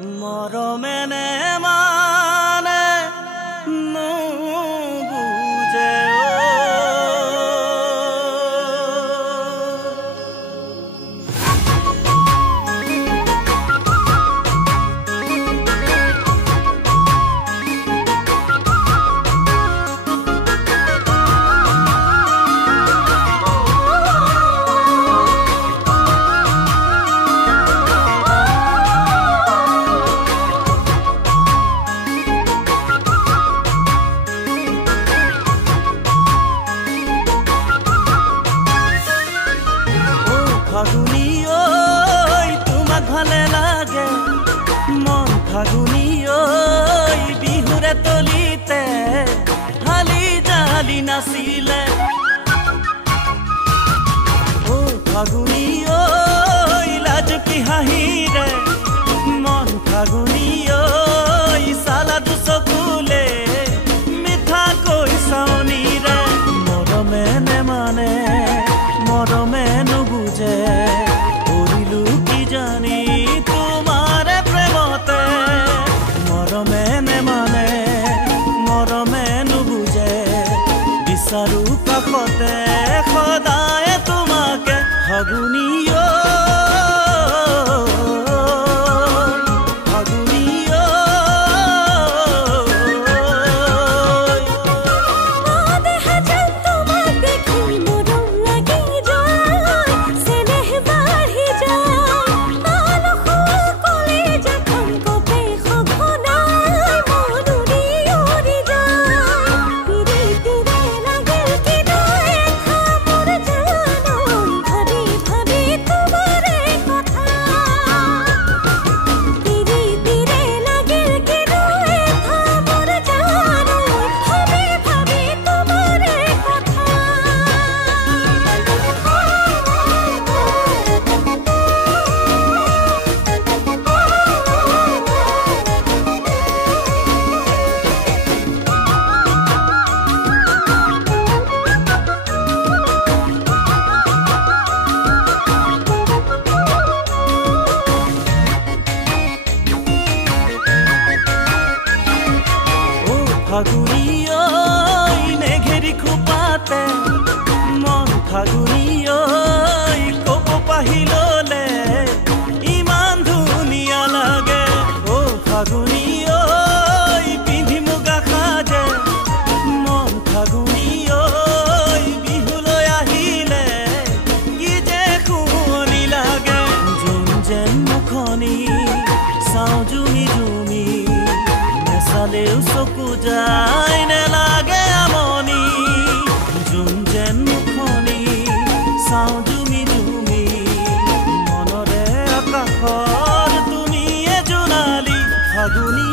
মৰমেনে মানে নুবুজে ফাগুনি ঐ তোমাক ভালে লাগে মন ফাগুনি ঐ বিহুৰে তলিতে হালি জালি নাচিলে ও ফাগুনি ঐ লাজুকি হাঁহিৰে মন ফাগুনি ঐ চালা দুচকুলে মিঠাকৈ চাউনিৰে মৰমেনে মানে মৰমে নুবুজে কৰিলো কি জানি তোমাৰে প্ৰেমতে মৰমেনে মানে মৰমে নুবুজে বিচাৰো কাষতে সদায় তোমাকে ফাগুনি ফাগুনি ঐ নেঘেৰি খোপাতে মন ফাগুনি ঐ কপ পাহি ললে ইমান ধুনীয়া লাগে ও ফাগুনি ঐ পিন্ধি মুগা সাজে মন ফাগুনি ঐ বিহুলৈ আহিলে কি যে শুৱনি লাগে জুম যেন মুখনি চাওঁ জুমি জুমি নেচালেও চকু যায় নেলাগে আমনি জুম যেন মুখনি চাওঁ জুমি জুমি মনৰে আকাশৰ তুমিয়ে জোনালী ফাগুনি